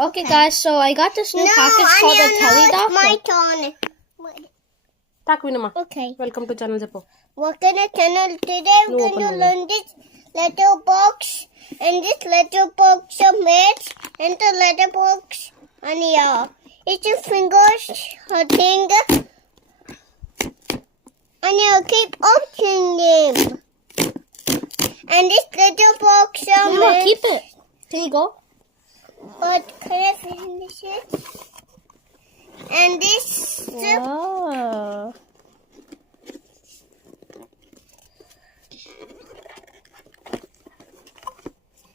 Okay, guys, so I got this new package called a Teladoc. It's my turn. Tak Vinama. Okay. Welcome to channel Jappo. Welcome to channel. Today we're going to learn this letter box. And this letter box of mates. And the letter box on here. It's your fingers, her finger. And you keep opening them. And this letter box of No, mates. keep it. Here you go. But can I finish it? And this. Wow.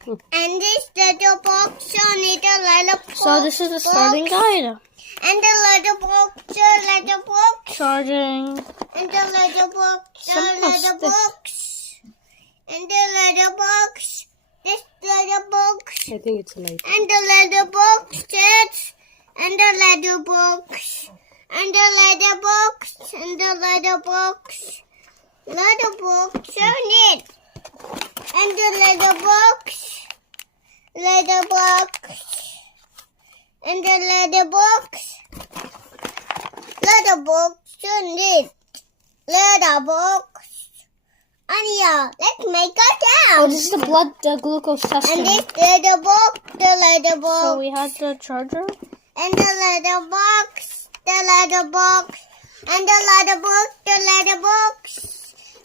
And this little box on it, a little box. So this is the starting guide. And the little box, Charging. and the little box, Some plastic. and the little box, this little box, I think it's a light. and the little box, and the little box, and the little box, and the little box, on it, and the little box, and the little box, on it, little box, and yeah, let's make a Oh, down. this is the blood glucose testing. And this little box, the little box. So we had the charger. And the little box, and the little box,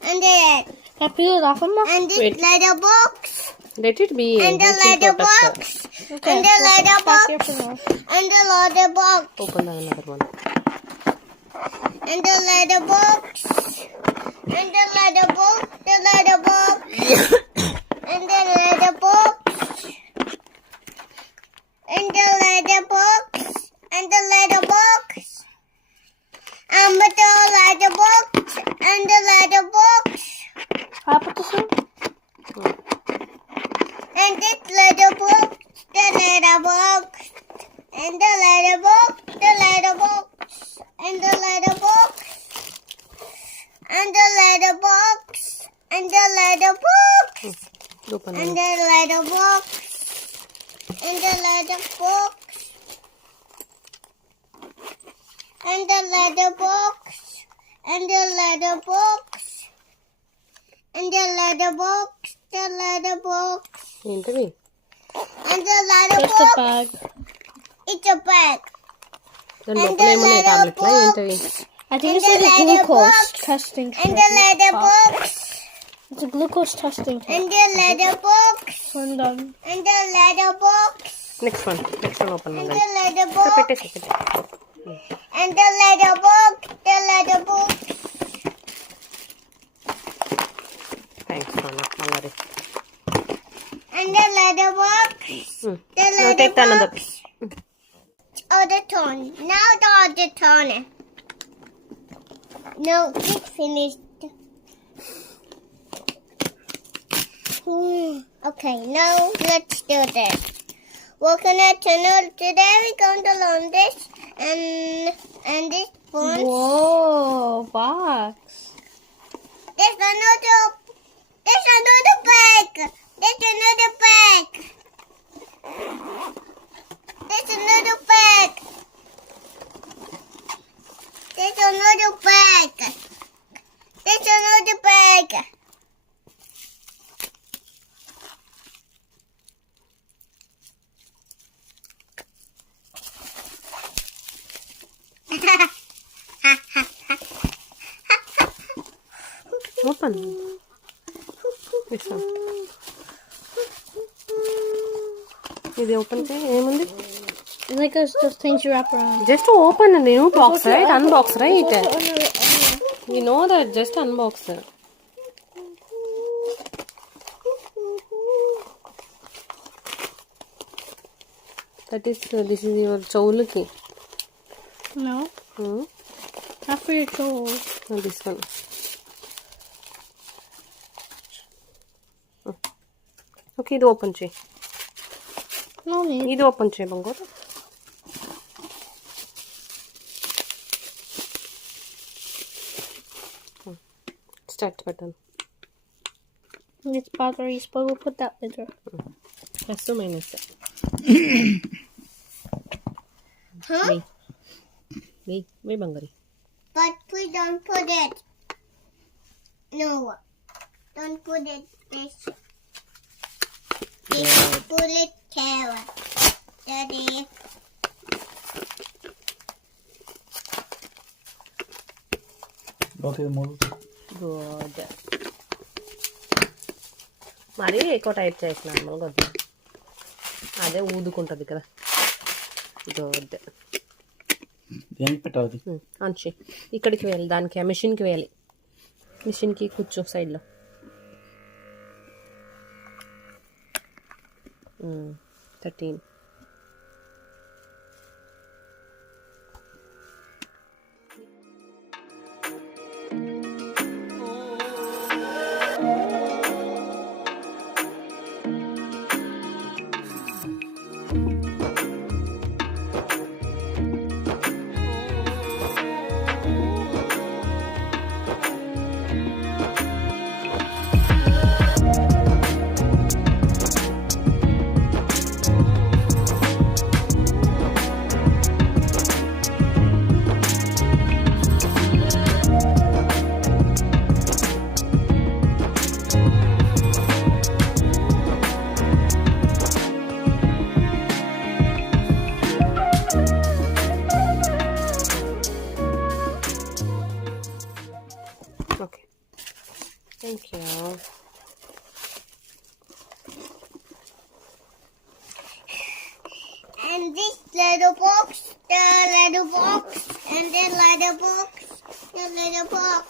and Can I peel it off, Emma? this Wait. little box, Let it be. and the It's in little protector. box, Okay. and the little Back here box, for now. and the little box, Open another one. and the little box, and the little box, and the little box, and the little box, and the little box, and the little box, and the little box, and the little box, Can I put this in? and this little box, the little box, and the little box, the little box, and the little box, and the little box, and the little box, Open and it. the little box, and the little box, and the little box, and the little box, and the little box, the little box, ఏంటిది and the little Just a box. bag. It's a bag. దాని లోపల ఏమున్నాయి టాబ్లెట్లా ఏంటివి I think And it's like the a letter glucose box. testing. And the little box. It's a glucose testing kit. And the little box. When done. And the little box. Next one open And మళ్ళీ the little box. పెట్టేసి And the little box. The little box. Thanks మళ్ళీ And the little box. The little take the another box. Other turn. Now the other turn. No, it's finished. Okay, now let's do this. Welcome to channel. Today we're going to learn this and this one. Whoa, box. There's another bag. There's another bag. There's another bag. There's another bag. There's another bag. Open ఇది open చేయి ఏముంది It's like those things you wrap around. Just open new box right unbox right Oh, no. You know that just unbox that is this is your చెవులకి No. Not for your toes. This one okay ఇది open చేయి No need. ఇది open చేయి బంగారు start button It's batteries, but we'll put that later. Plus minus Huh? Wait, Bangari. But we don't put it. No. Don't put it this. Put it carrot. Daddy. Look at the good. మరీ ఎక్కువ tight చేయకు, నార్మల్గా వద్దు. అదే ఊదుకుంటుంది కదా. Good. దేనికి పెట్టాలి? అంచి ఇక్కడికి వేయాలి, దానికి మిషన్కి వేయాలి. మిషన్కి కూర్చో సైడ్లో. 13. Okay. Thank you. And this little box, the little box, and the little box, the little box.